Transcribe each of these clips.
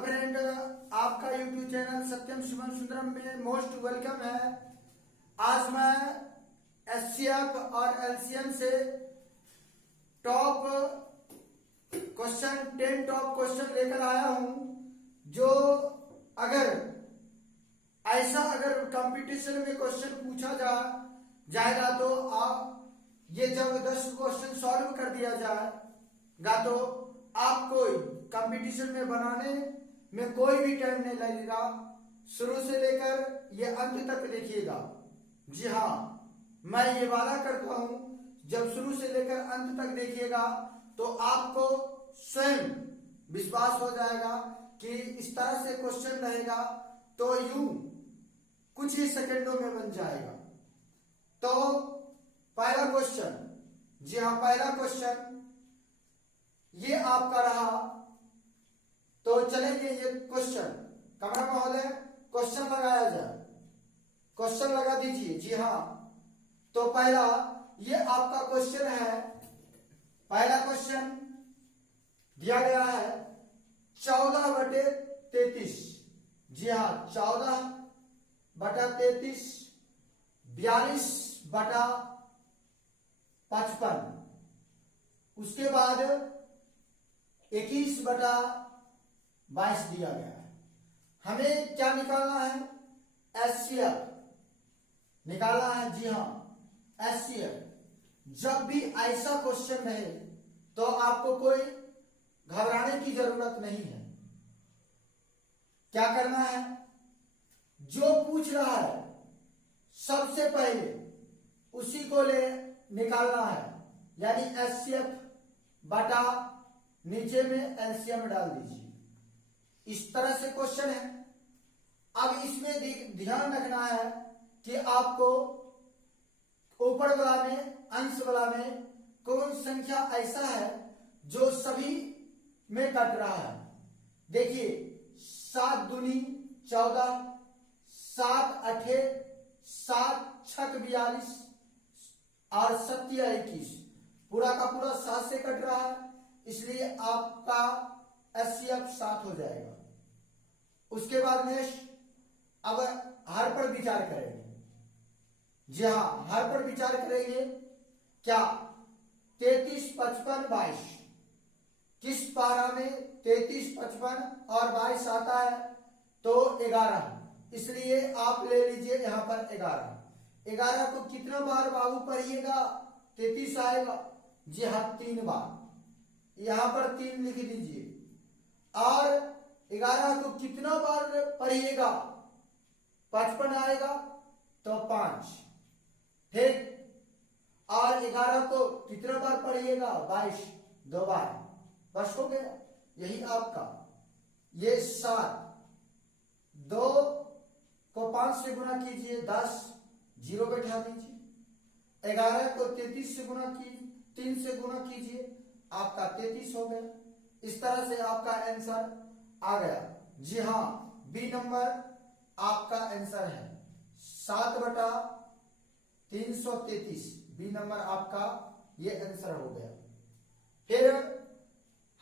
Friend, आपका YouTube channel सत्यम शिवम सुंदरम में most welcome है। आज मैं एचसीएफ और एलसीएम से टॉप क्वेश्चन 10 टॉप क्वेश्चन लेकर आया हूं, जो अगर कंपटीशन में क्वेश्चन पूछा जाएगा तो आप ये जब 10 क्वेश्चन सॉल्व कर दिया जाएगा तो आपको कंपटीशन में बनाने में कोई भी टाइम नहीं लगेगा। शुरू से लेकर ये अंत तक देखिएगा। जी हाँ, मैं ये वादा करता हूं, जब शुरू से लेकर अंत तक देखिएगा तो आपको स्वयं विश्वास हो जाएगा कि इस तरह से क्वेश्चन रहेगा तो यूं कुछ ही सेकंडों में बन जाएगा। तो पहला क्वेश्चन, जी हाँ पहला क्वेश्चन ये आपका रहा। तो चलेंगे ये क्वेश्चन, कमरा महोदय क्वेश्चन लगाया जाए, क्वेश्चन लगा दीजिए। जी हाँ, तो पहला ये आपका क्वेश्चन है। पहला क्वेश्चन दिया गया है 14/33। जी हाँ, 14/33, 42/55, उसके बाद 21/22 दिया गया है। हमें क्या निकालना है? एचसीएफ निकालना है। जी हाँ, एचसीएफ। जब भी ऐसा क्वेश्चन रहे तो आपको कोई घबराने की जरूरत नहीं है। क्या करना है? जो पूछ रहा है सबसे पहले उसी को निकालना है, यानी एचसीएफ बटा नीचे में एलसीएम डाल दीजिए। इस तरह से क्वेश्चन है। अब इसमें ध्यान रखना है कि आपको ऊपर वाला में, अंश वाला में कौन संख्या ऐसा है जो सभी में कट रहा है। देखिए, 7 दूनी 14, 7 8 7 6 42 और 7 21, पूरा का पूरा 7 से कट रहा है, इसलिए आपका एचसीएफ 7 हो जाएगा। उसके बाद नेक्स्ट, अब हर पर विचार करेंगे। जी हाँ, हर पर विचार करेंगे। क्या 33 55 22 किस पारा में 33 55 और 22 आता है? तो 11, इसलिए आप ले लीजिए यहां पर 11। 11 को कितना बार बाबू पढ़िएगा? 33 आएगा। जी हाँ, 3 बार, यहां पर 3 लिख दीजिए। और 11 को कितना बार पढ़िएगा? 55 आएगा तो 5, ठीक। और 11 को कितना बार पढ़िएगा? 22, 2 बार, बस हो गया। यही आपका ये 7, 2 को 5 से गुणा कीजिए, 10, 0 बैठा दीजिए। 11 को 33 से गुणा कीजिए, 3 से गुणा कीजिए, आपका 33 हो गया। इस तरह से आपका आंसर आ गया। जी हाँ, बी नंबर आपका आंसर है 7/333। बी नंबर आपका ये आंसर हो गया। फिर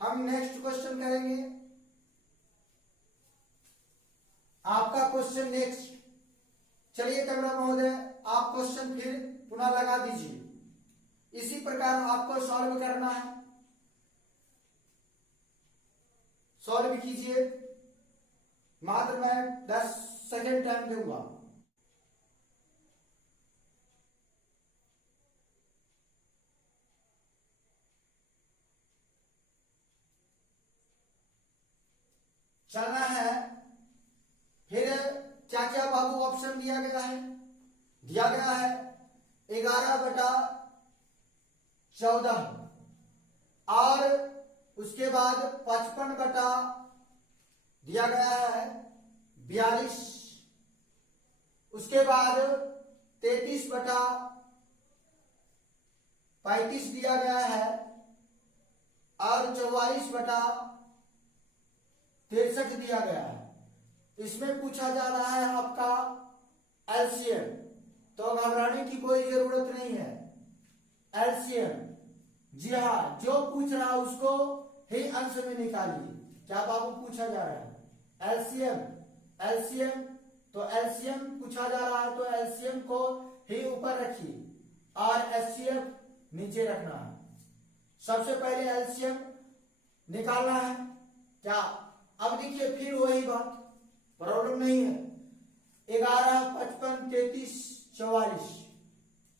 हम नेक्स्ट क्वेश्चन करेंगे। आपका क्वेश्चन नेक्स्ट, चलिए कैमरा महोदय आप क्वेश्चन फिर पुनः लगा दीजिए। इसी प्रकार आपको सॉल्व करना है। सॉल्व कीजिए, मात्र मैं 10 सेकेंड टाइम दूंगा। चलना है। फिर क्या क्या बाबू ऑप्शन दिया गया है? दिया गया है 11/14 और उसके बाद 55 दिया गया है 42, उसके बाद 33/35 दिया गया है और 44/63 दिया गया है। इसमें पूछा जा रहा है आपका एलसीएम, तो घबराने की कोई जरूरत नहीं है। एलसीएम, जी हाँ, जो पूछ रहा है उसको ही अंश में निकालिए। क्या बाबू पूछा जा रहा है? एलसीएम, एलसीएम तो एलसीएम पूछा जा रहा है तो एलसीएम को ही ऊपर रखिए और एचसीएफ नीचे रखना है। सबसे पहले एलसीएम निकालना है क्या। अब देखिए फिर वही बात, प्रॉब्लम नहीं है। 11, 55, 33, 44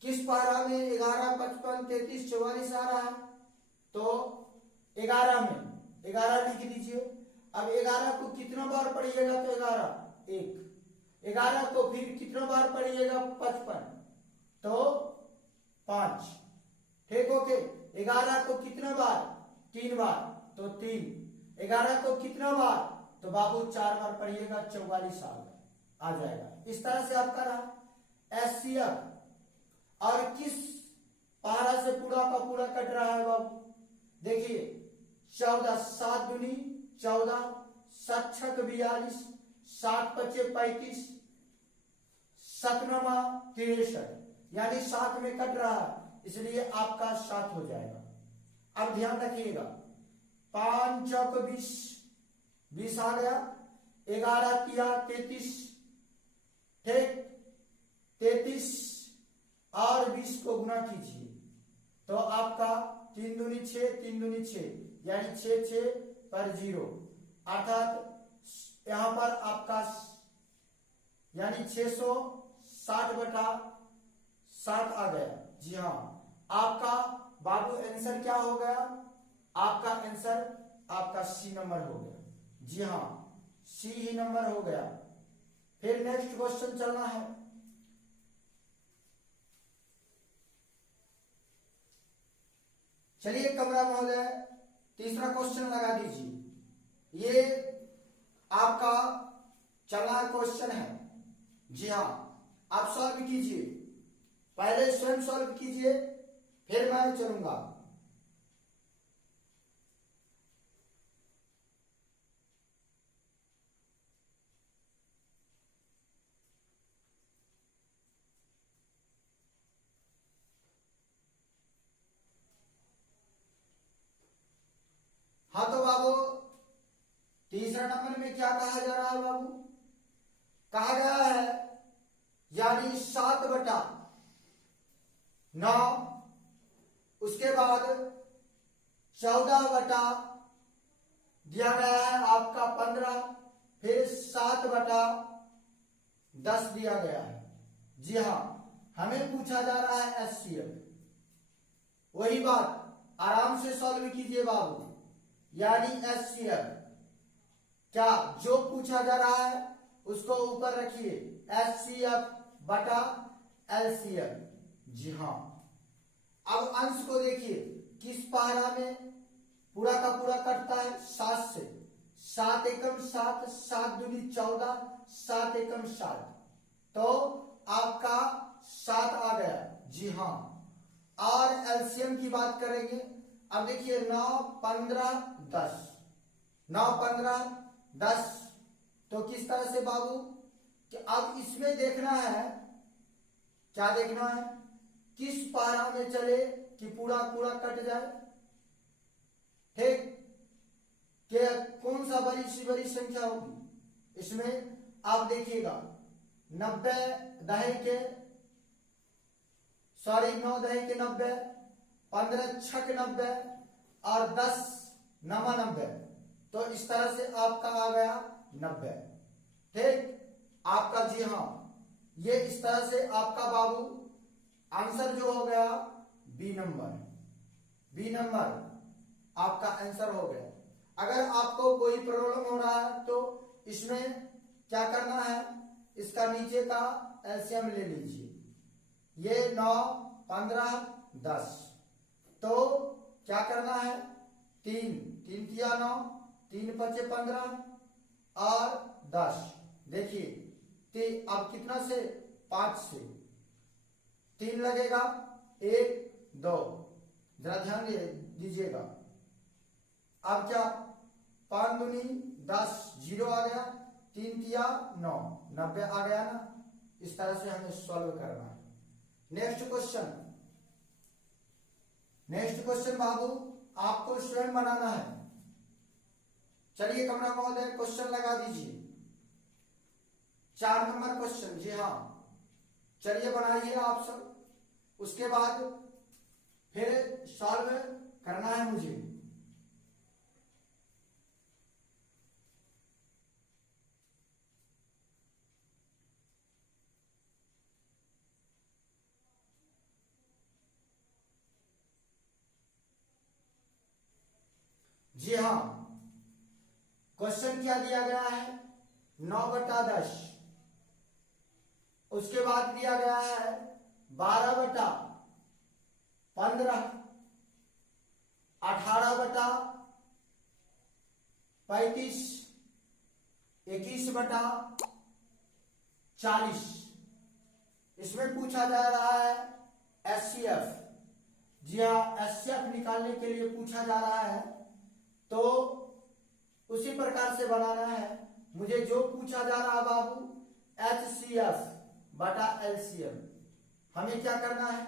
किस पारा में 11, 55, 33, 44 आ रहा है तो 11 में 11 लिख दीजिए। अब 11 को कितना बार पढ़िएगा तो 11 1, 11 को फिर कितना बार पढ़िएगा 55 तो 5, ठीक ओके। 11 को कितना बार 3 बार तो 3, 11 को कितना बार तो बाबू 4 बार पढ़िएगा 44 आ जाएगा। इस तरह से आपका रहा एचसीएफ। और किस पारा से पूरा का पूरा कट रहा है बाबू, देखिए 14, 7 दूनी 14, 7 छक 42, 7 पचे 35, 7 नमा 63, यानी 7 में कट रहा है इसलिए आपका 7 हो जाएगा। अब ध्यान रखिएगा 5 चौक 20, 20 आ गया। 11 तिया 33, ठीक 33 और 20 को गुना कीजिए तो आपका 3 दूनी 6, 3 दूनी 6 यानी 6 6 पर 0, अर्थात यहां पर आपका यानी 660 बटा 60 आ गया। जी हाँ, आपका बाबू आंसर क्या हो गया, आपका आंसर आपका सी नंबर हो गया। जी हाँ, सी ही नंबर हो गया। फिर नेक्स्ट क्वेश्चन चलना है। चलिए कमरा महोदय तीसरा क्वेश्चन लगा दीजिए। ये आपका चलना क्वेश्चन है। जी हाँ, आप सॉल्व कीजिए, पहले स्वयं सॉल्व कीजिए फिर मैं चलूंगा। हाँ तो बाबू तीसरा नंबर में क्या कहा जा रहा है बाबू, कहा गया है यानी 7 बटा 9, उसके बाद 14 बटा दिया गया है आपका 15, फिर 7 बटा 10 दिया गया है। जी हाँ, हमें पूछा जा रहा है एचसीएफ। वही बात आराम से सॉल्व कीजिए बाबू, यानी एचसीएफ क्या जो पूछा जा रहा है उसको ऊपर रखिए, एचसीएफ बटा एलसीएफ। जी हाँ, अब अंश को देखिए किस पारा में पूरा का पूरा कटता है 7 से। 7 एकम 7, 7 दूनी 14, 7 एकम 7 तो आपका 7 आ गया। जी हाँ, और एलसीएम की बात करेंगे। अब देखिए 9, 15, 10, 9, 15, 10 तो किस तरह से बाबू कि अब इसमें देखना है, क्या देखना है, किस पारा में चले कि पूरा पूरा कट जाए, ठीक कि कौन सा बड़ी सी बड़ी संख्या होगी। इसमें आप देखिएगा 90 दहे के 9 दहे के 90, 15 छक 90 और 10 नमा 90 तो इस तरह से आपका आ गया 90, ठीक आपका। जी हाँ, ये इस तरह से आपका बाबू आंसर जो हो गया बी नंबर, बी नंबर आपका आंसर हो गया। अगर आपको कोई प्रॉब्लम हो रहा है तो इसमें क्या करना है, इसका नीचे का एलसीएम ले लीजिए। ये 9, 15, 10 तो क्या करना है 3 3 तिया 9, 3 पचे 15 और 10। देखिए अब कितना से 5 से 3 लगेगा 1 2, जरा ध्यान दीजिएगा। अब क्या 5 दूनी 10, 0 आ गया, 3 तिया 9, 90 आ गया ना। इस तरह से हमें सॉल्व करना है। नेक्स्ट क्वेश्चन, नेक्स्ट क्वेश्चन बाबू आपको स्वयं बनाना है। चलिए कमरा महोदय क्वेश्चन लगा दीजिए, 4 नंबर क्वेश्चन। जी हाँ, चलिए बनाइए आप सब, उसके बाद फिर सॉल्व करना है मुझे। जी हाँ, क्वेश्चन क्या दिया गया है, 9/10। उसके बाद दिया गया है 12/15, 18/35, 21/40। इसमें पूछा जा रहा है एचसीएफ। जी हाँ, एचसीएफ निकालने के लिए पूछा जा रहा है, तो उसी प्रकार से बनाना है। मुझे जो पूछा जा रहा है बाबू, एचसीएफ बटा एलसीएम, हमें क्या करना है,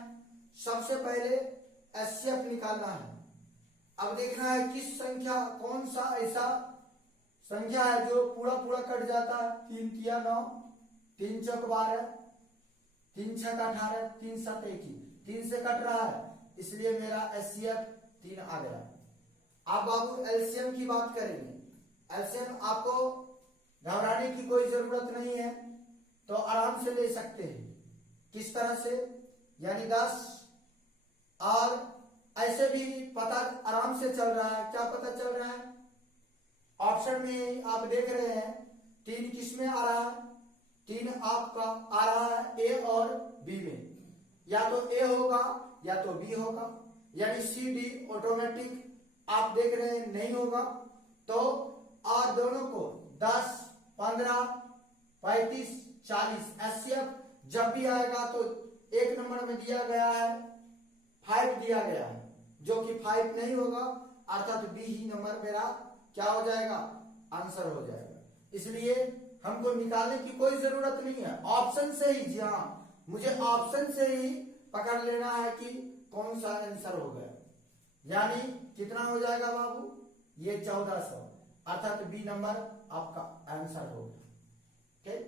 सबसे पहले एचसीएफ निकालना है। अब देखना है किस संख्या, कौन सा ऐसा संख्या है जो पूरा पूरा कट जाता है। 3 तिया 9, 3 चौक 12, 3 छक 18, 3 7 21, 3 से कट रहा है, इसलिए मेरा एचसीएफ 3 आ गया। आप बाबू एलसीएम की बात करेंगे। एलसीएम आपको घबराने की कोई जरूरत नहीं है, तो आराम से ले सकते हैं। किस तरह से, यानी 10, और ऐसे भी पता आराम से चल रहा है। क्या पता चल रहा है, ऑप्शन में आप देख रहे हैं 3 किस में आ रहा है, 3 आपका आ रहा है ए और बी में। या तो ए होगा या तो बी होगा, यानी सी डी ऑटोमेटिक आप देख रहे हैं नहीं होगा। तो और दोनों को 10, 15, 35, 40 एचसीएफ जब भी आएगा तो 1 नंबर में दिया गया है 5 दिया गया है, जो कि 5 नहीं होगा, अर्थात बी ही नंबर मेरा क्या हो जाएगा, आंसर हो जाएगा। इसलिए हमको निकालने की कोई जरूरत नहीं है, ऑप्शन से ही। जी हाँ, मुझे ऑप्शन से ही पकड़ लेना है कि कौन सा आंसर हो गया। यानी कितना हो जाएगा बाबू, ये 1400, अर्थात बी नंबर आपका आंसर होगा। ठीक,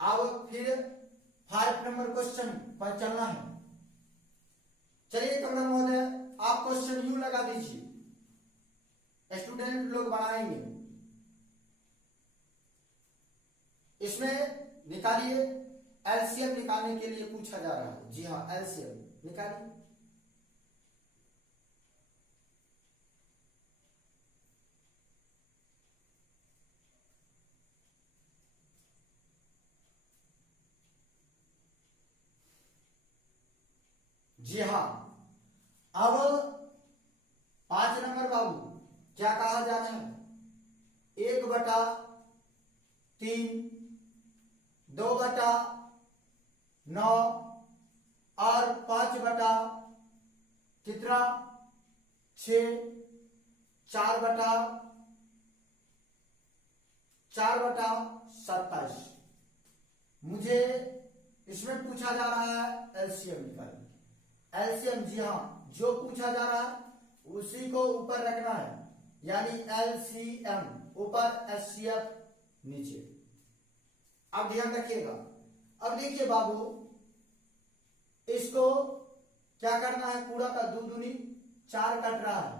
अब फिर 5 नंबर क्वेश्चन पर चलना है। चलिए कमरा महोदय, आप क्वेश्चन यूं लगा दीजिए, स्टूडेंट लोग बनाएंगे। इसमें निकालिए, एलसीएम निकालने के लिए पूछा जा रहा है। जी हाँ, एलसीएम निकालिए। जी हाँ, अब 5 नंबर बाबू क्या कहा जाना है, 1/3, 2/9 और 5 कितना 6, 4/27। मुझे इसमें पूछा जा रहा है एलसीएम निकालने। एलसीएम, जी हाँ, जो पूछा जा रहा है उसी को ऊपर रखना है, यानी एलसीएम ऊपर, एचसीएफ नीचे। अब ध्यान रखिएगा। अब देखिए बाबू, इसको क्या करना है, पूरा का 2 दूनी 4 कट रहा है,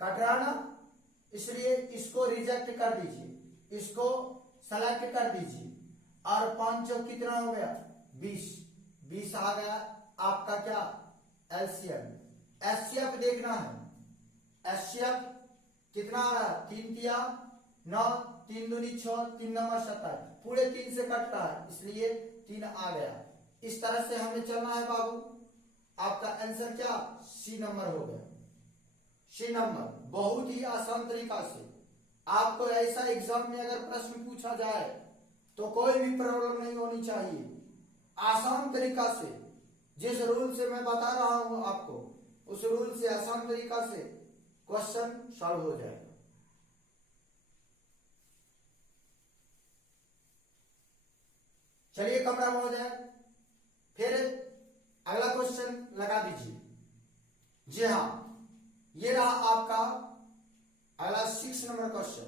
कट रहा ना, इसलिए इसको रिजेक्ट कर दीजिए, इसको सेलेक्ट कर दीजिए। और 5 चौक कितना हो गया, 20 आ गया आपका क्या, एलसीएम। एचसीएफ देखना है, एचसीएफ कितना आ रहा है, 3 तिया 9, 3 दूनी 6, 3 नंबर 27, पूरे 3 से कट रहा है, इसलिए 3 आ गया। इस तरह से हमें चलना है बाबू। आपका आंसर क्या, सी नंबर हो गया। सी नंबर बहुत ही आसान तरीका से। आपको ऐसा एग्जाम में अगर प्रश्न पूछा जाए तो कोई भी प्रॉब्लम नहीं होनी चाहिए, आसान तरीका से। जिस रूल से मैं बता रहा हूं आपको, उस रूल से आसान तरीका से क्वेश्चन सॉल्व हो जाएगा। चलिए कमरा महोदय, फिर अगला क्वेश्चन लगा दीजिए। जी हाँ, ये रहा आपका अगला 6 नंबर क्वेश्चन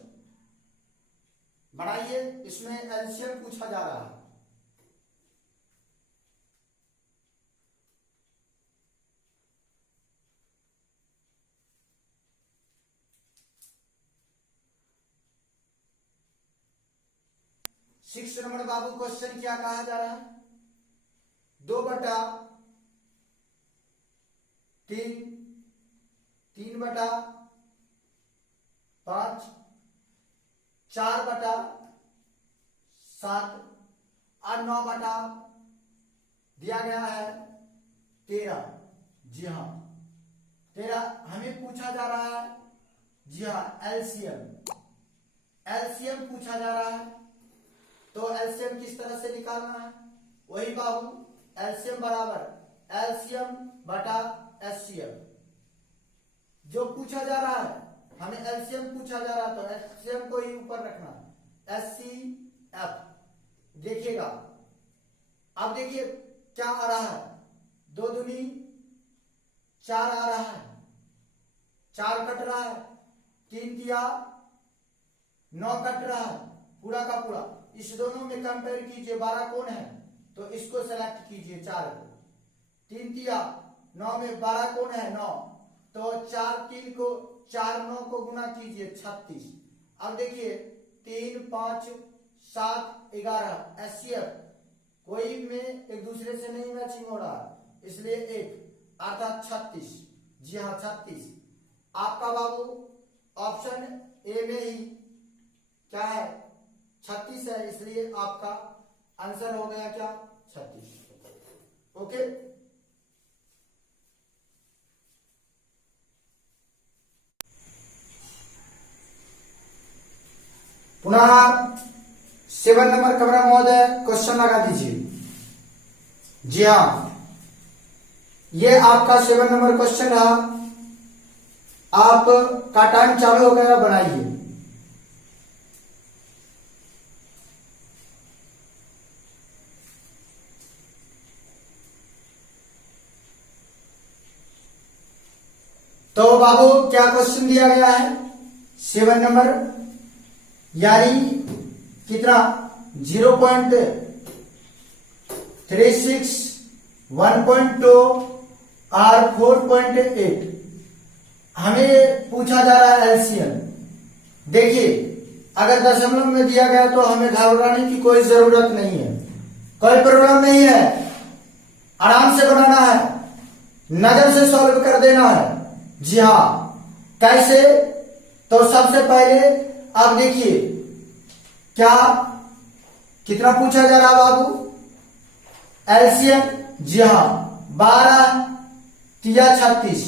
बनाइए, इसमें एलसीएम पूछा जा रहा है। सिक्स नंबर बाबू क्वेश्चन क्या कहा जा रहा है? 2/3, 3/5, 4/7 और 9 दिया गया है 13। जी हाँ 13 हमें पूछा जा रहा है। जी हाँ एलसीएम पूछा जा रहा है। तो एलसीएम किस तरह से निकालना है? वही बाबू एलसीएम बराबर एलसीएम बटा एचसीएफ। जो पूछा जा रहा है हमें एलसीएम पूछा जा रहा है तो एलसीएम को ही ऊपर रखना, एचसीएफ। देखिएगा अब देखिए क्या आ रहा है, 2 दूनी 4 आ रहा है, 4 कट रहा है, 3 दिया 9 कट रहा है, पूरा का पूरा। इस दोनों में कंपेयर कीजिए, 12 कौन है तो इसको सेलेक्ट कीजिए 4 को। 3 दिया 9 में 12 कौन है 9, तो 4 3 को 4 9 को गुना कीजिए 36। अब देखिए 3 5 7 11 एचसीएफ कोई में एक दूसरे से नहीं मैचिंग हो रहा, इसलिए 1 अर्थात 36। जी हाँ 36 आपका बाबू ऑप्शन ए में ही क्या है 36 है, इसलिए आपका आंसर हो गया क्या 36। ओके पुनः 7 नंबर कमरा महोदय क्वेश्चन लगा दीजिए। जी हाँ ये आपका 7 नंबर क्वेश्चन रहा, आपका टाइम चालू हो गया, बनाइए। तो बाबू क्या क्वेश्चन दिया गया है 7 नंबर, यानी कितना 0.36 1.2 और 4.8 हमें पूछा जा रहा है एलसीएम। देखिए अगर दशमलव में दिया गया तो हमें घबराने की कोई जरूरत नहीं है, कोई प्रॉब्लम नहीं है, आराम से बनाना है, नजर से सॉल्व कर देना है। जी हाँ कैसे? तो सबसे पहले आप देखिए क्या कितना पूछा जा रहा बाबू एलसीएम। जी हाँ 12 तिया 36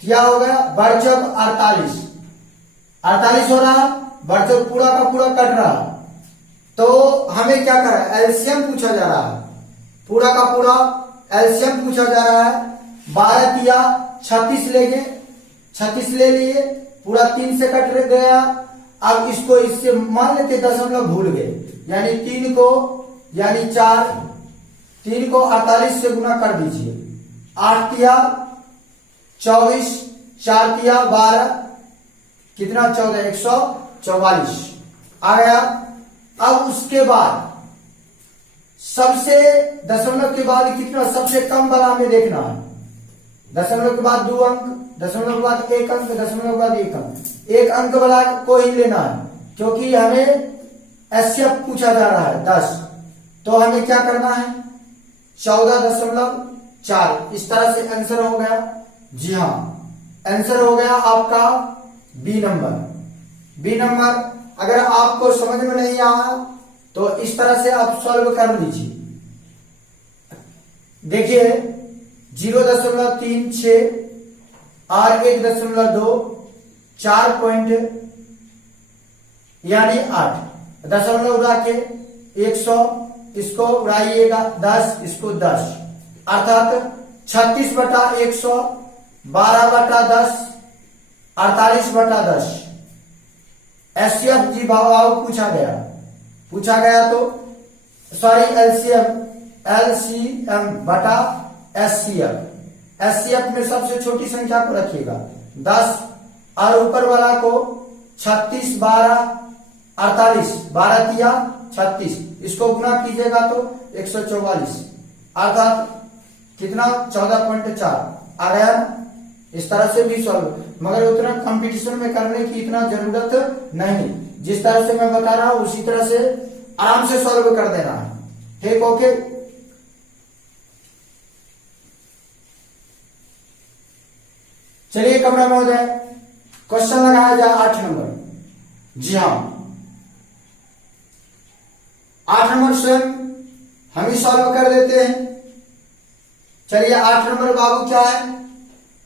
तिया हो गया, बढ़चौक 48 हो रहा, बढ़चौक पूरा का पूरा कट रहा। तो हमें क्या करा एलसीएम पूछा जा रहा है, पूरा का पूरा एलसीएम पूछा जा रहा है। 12 तिया 36 लेंगे, 36 ले लिए, पूरा 3 से कट गया। अब इसको इससे मान लेते दशमलव भूल गए, यानी 3 को यानी 4 3 को 48 से गुना कर दीजिए, 8 तिया 24 4 तिया 12 कितना 14 144 आ गया। अब उसके बाद सबसे दशमलव के बाद कितना सबसे कम वाला हमें देखना है। दशमलव के बाद 2 अंक, दशमलव के बाद 1 अंक, दशमलव के बाद 1 अंक, 1 अंक वाला को ही लेना है क्योंकि हमें एचसीएफ पूछा जा रहा है 10। तो हमें क्या करना है 14.4। इस तरह से आंसर हो गया। जी हाँ आंसर हो गया आपका बी नंबर। अगर आपको समझ में नहीं आया तो इस तरह से आप सॉल्व कर लीजिए। देखिए 0.36 और 1.2 4 पॉइंट यानी 8 दशमलव उड़ा के 100 इसको उड़ाइएगा 10 इसको 10 अर्थात 36/100 12/10 48/10 एचसीएफ जी भाव पूछा गया तो सॉरी एलसीएम बटा एचसीएफ में सबसे छोटी संख्या को रखिएगा 10 और ऊपर वाला को 36 12 48, 12 तिया 36, इसको गुना कीजिएगा तो 144, अर्थात कितना 14.4 आ गया। इस तरह से भी सॉल्व, मगर उतना कंपटीशन में करने की इतना जरूरत नहीं, जिस तरह से मैं बता रहा हूं उसी तरह से आराम से सॉल्व कर देना है। ठीक, ओके। चलिए कमरा महोदय, क्वेश्चन लगाया जाए 8 नंबर। जी हाँ, 8 नंबर स्वयं हम ही सॉल्व कर देते हैं। चलिए 8 नंबर बाबू क्या है,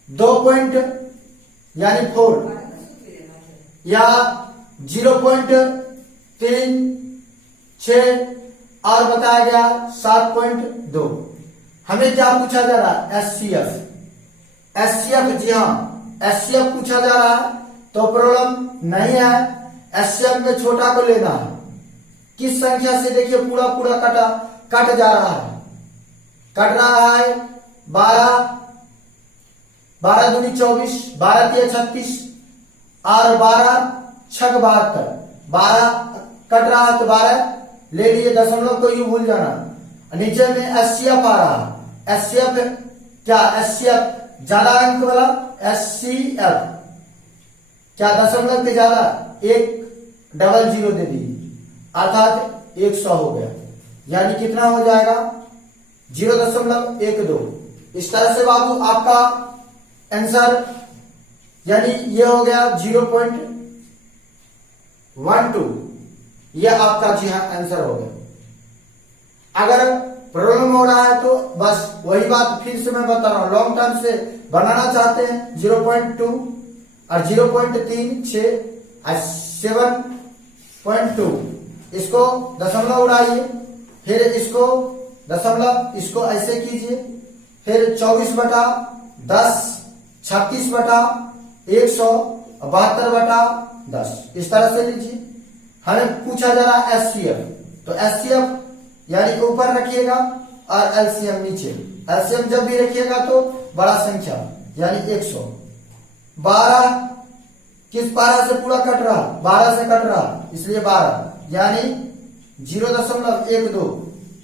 2 पॉइंट यानी 4 या 0.36 और बताया गया 7.2। हमें क्या पूछा जा रहा है, एचसीएफ। एचसीएफ, जी हाँ एचसीएफ पूछा जा रहा है, तो प्रॉब्लम नहीं है। एचसीएफ में छोटा को लेना है। किस संख्या से, देखिए पूरा पूरा कट जा रहा है, कट रहा है 12 दूनी 24, 12 तिया 36 और 12 छक 72, 12 कट रहा है तो 12 ले लिए, दशमलव को यू भूल जाना। नीचे में एचसीएफ आ रहा है। एचसीएफ क्या, एचसीएफ ज्यादा अंक वाला एचसीएफ क्या, दशमलव के ज्यादा 100 दे दीजिए, अर्थात 100 हो गया, यानी कितना हो जाएगा 0.12। इस तरह से बाबू आपका आंसर यानी ये हो गया 0.12, ये आपका जी हाँ आंसर हो गया। अगर प्रॉब्लम हो रहा है तो बस वही बात फिर से मैं बता रहा हूं, लॉन्ग टर्म से बनाना चाहते हैं 0.2 और 0.36 और 7.2, इसको दशमलव उड़ाइए, फिर इसको दशमलव, इसको ऐसे कीजिए, फिर 24/10, 36/100, 72/10, इस तरह से लीजिए। हमें पूछा जा रहा है एचसीएफ, तो एचसीएफ यानी ऊपर रखिएगा और एलसीएम नीचे। एलसीएम जब भी रखिएगा तो बड़ा संख्या यानी 100। 12 किस 12 से पूरा कट रहा, 12 से कट रहा, इसलिए 12 यानी 0.12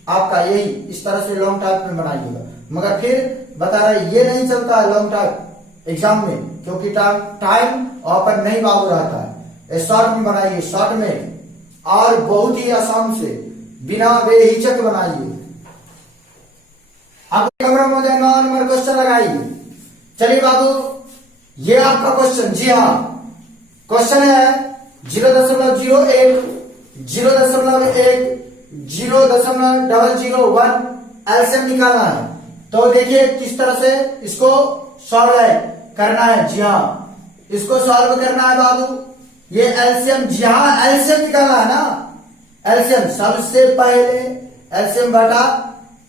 आपका, यही इस तरह से लॉन्ग टाइप में बनाइएगा। मगर फिर बता रहे ये नहीं चलता है लॉन्ग टाइप एग्जाम में, क्योंकि टाइम और नहीं बाबू रहता है। शॉर्ट में बनाइए, शॉर्ट में और बहुत ही आसान से बिना बेहिचक बनाइए। अब कमरा महोदय 9 नंबर क्वेश्चन लगाइए। चलिए बाबू, ये आपका क्वेश्चन, जी हाँ क्वेश्चन है 0.01, 0.1, 0.001 एलसीएम निकालना है। तो देखिए किस तरह से इसको सॉल्व करना है। जी हाँ, इसको सॉल्व करना है बाबू। ये एलसीएम, जी हाँ एलसीएम निकालना है ना। एलसीएम सबसे पहले एलसीएम बटा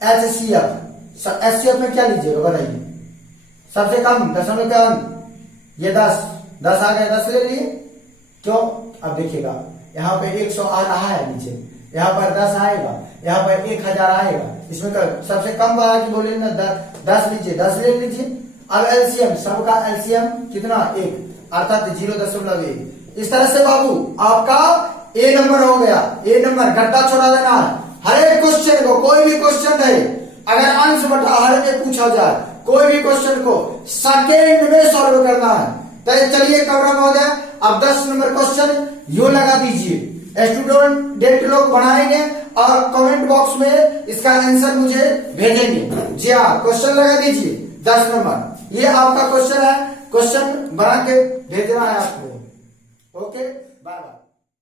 एचसीएफ। एचसीएफ में क्या लीजिएगा बताइए, सबसे कम दशमलव का अंक, ये 10 आ गया, 10 ले लिए। क्यों, अब देखिएगा यहाँ पे 100 आ रहा है नीचे, यहाँ पर 10 आएगा, यहाँ पर 1000 आएगा, इसमें सबसे कम वाला की बोले ना 10 लीजिए, 10 ले लीजिए। अब एलसीएम, सबका एलसीएम कितना 1, अर्थात 0.1। इस तरह से बाबू आपका ए नंबर हो गया। ए नंबर गड्ढा छोड़ा देना है। हर एक क्वेश्चन को, कोई भी क्वेश्चन है अगर अंश बटा हर में पूछा जाए, कोई भी क्वेश्चन को सेकेंड में सॉल्व करना है। तो चलिए कमरा महोदय, अब 10 नंबर क्वेश्चन यू लगा दीजिए। स्टूडेंट लोग बनाएंगे और कमेंट बॉक्स में इसका आंसर मुझे भेजेंगे। जी हाँ, क्वेश्चन लगा दीजिए 10 नंबर, ये आपका क्वेश्चन है। क्वेश्चन बना के भेजना है आपको। Okay, bye bye.